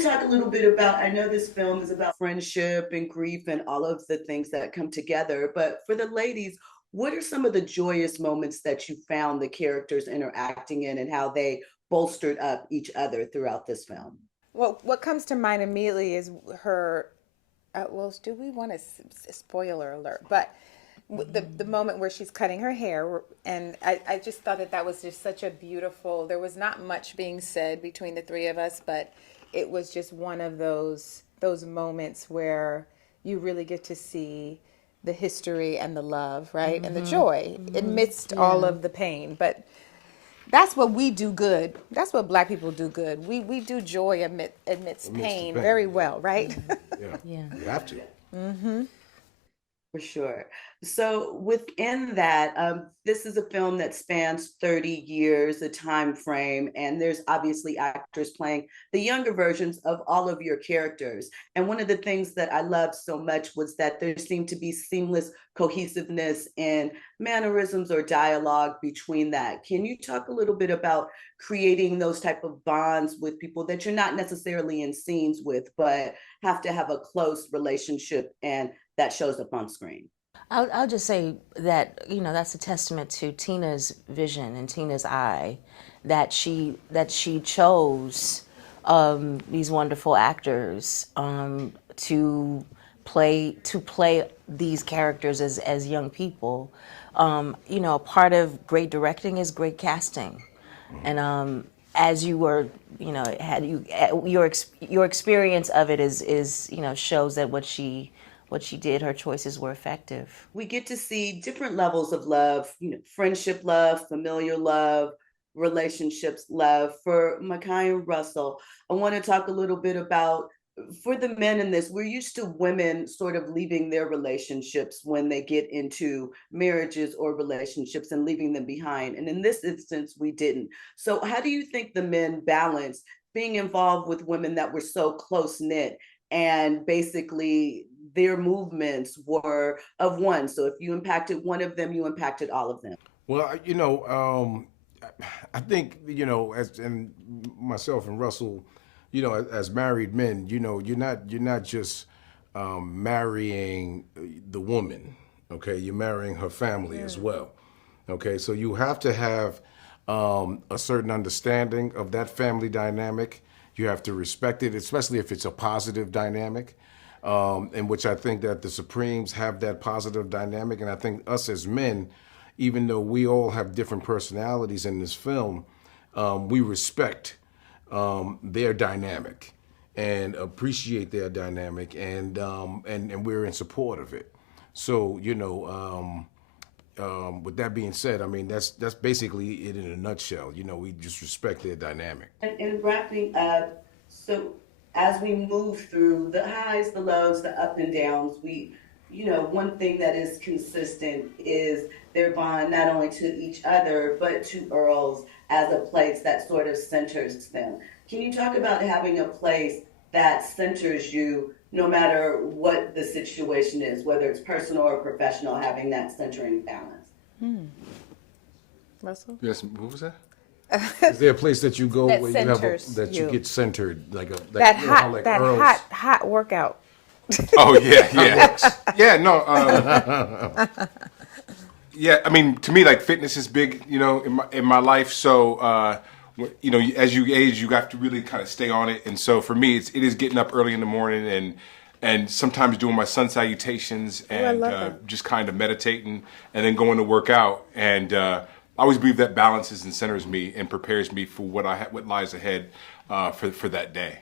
Talk a little bit about, I know this film is about friendship and grief and all of the things that come together, but for the ladies, what are some of the joyous moments that you found the characters interacting in and how they bolstered up each other throughout this film? Well, what comes to mind immediately is her. Well, do we want to spoiler alert? But the moment where she's cutting her hair, and I just thought that that was just such a beautiful. There was not much being said between the three of us, but it was just one of those moments where you really get to see the history and the love, right, and the joy amidst all of the pain. But that's what we do good. That's what Black people do good. We do joy amidst pain very well, right? Yeah. Yeah. You have to. For sure. So within that, this is a film that spans 30 years, a time frame, and there's obviously actors playing the younger versions of all of your characters. And one of the things that I loved so much was that there seemed to be seamless cohesiveness in mannerisms or dialogue between that. Can you talk a little bit about creating those type of bonds with people that you're not necessarily in scenes with, but have to have a close relationship and that shows up on screen? I'll just say that, that's a testament to Tina's vision and Tina's eye, that she chose these wonderful actors to play these characters as young people. Part of great directing is great casting, and as you were, your experience of it is shows that what she did, her choices were effective. We get to see different levels of love, friendship love, familiar love, relationships love. For Mekhi and Russell, I want to talk a little bit about, for the men in this, we're used to women sort of leaving their relationships when they get into marriages or relationships and leaving them behind. And in this instance, we didn't. So how do you think the men balance being involved with women that were so close knit and basically their movements were of one? So if you impacted one of them, you impacted all of them. Well, I think, as and myself and Russell, as married men, you're not just marrying the woman, okay? You're marrying her family as well, okay? So you have to have a certain understanding of that family dynamic. You have to respect it, especially if it's a positive dynamic, in which I think that the Supremes have that positive dynamic. And I think us as men, even though we all have different personalities in this film, we respect their dynamic and appreciate their dynamic, and we're in support of it. So, with that being said, I mean, that's basically it in a nutshell. We just respect their dynamic. And wrapping up, so as we move through the highs, the lows, the up and downs, one thing that is consistent is their bond not only to each other, but to Earls as a place that sort of centers them. Can you talk about having a place that centers you no matter what the situation is, whether it's personal or professional, having that centering balance? Russell? Yes, what was that? Is there a place that you go That where you have centers you you. get centered, That Earls? hot workout. Oh yeah. Yeah, no. Yeah, I mean, to me, like, fitness is big, in my life. So, as you age, you have to really kind of stay on it. And so, for me, it is getting up early in the morning and sometimes doing my sun salutations and just kind of meditating and then going to work out. And I always believe that balances and centers me and prepares me for what lies ahead for that day.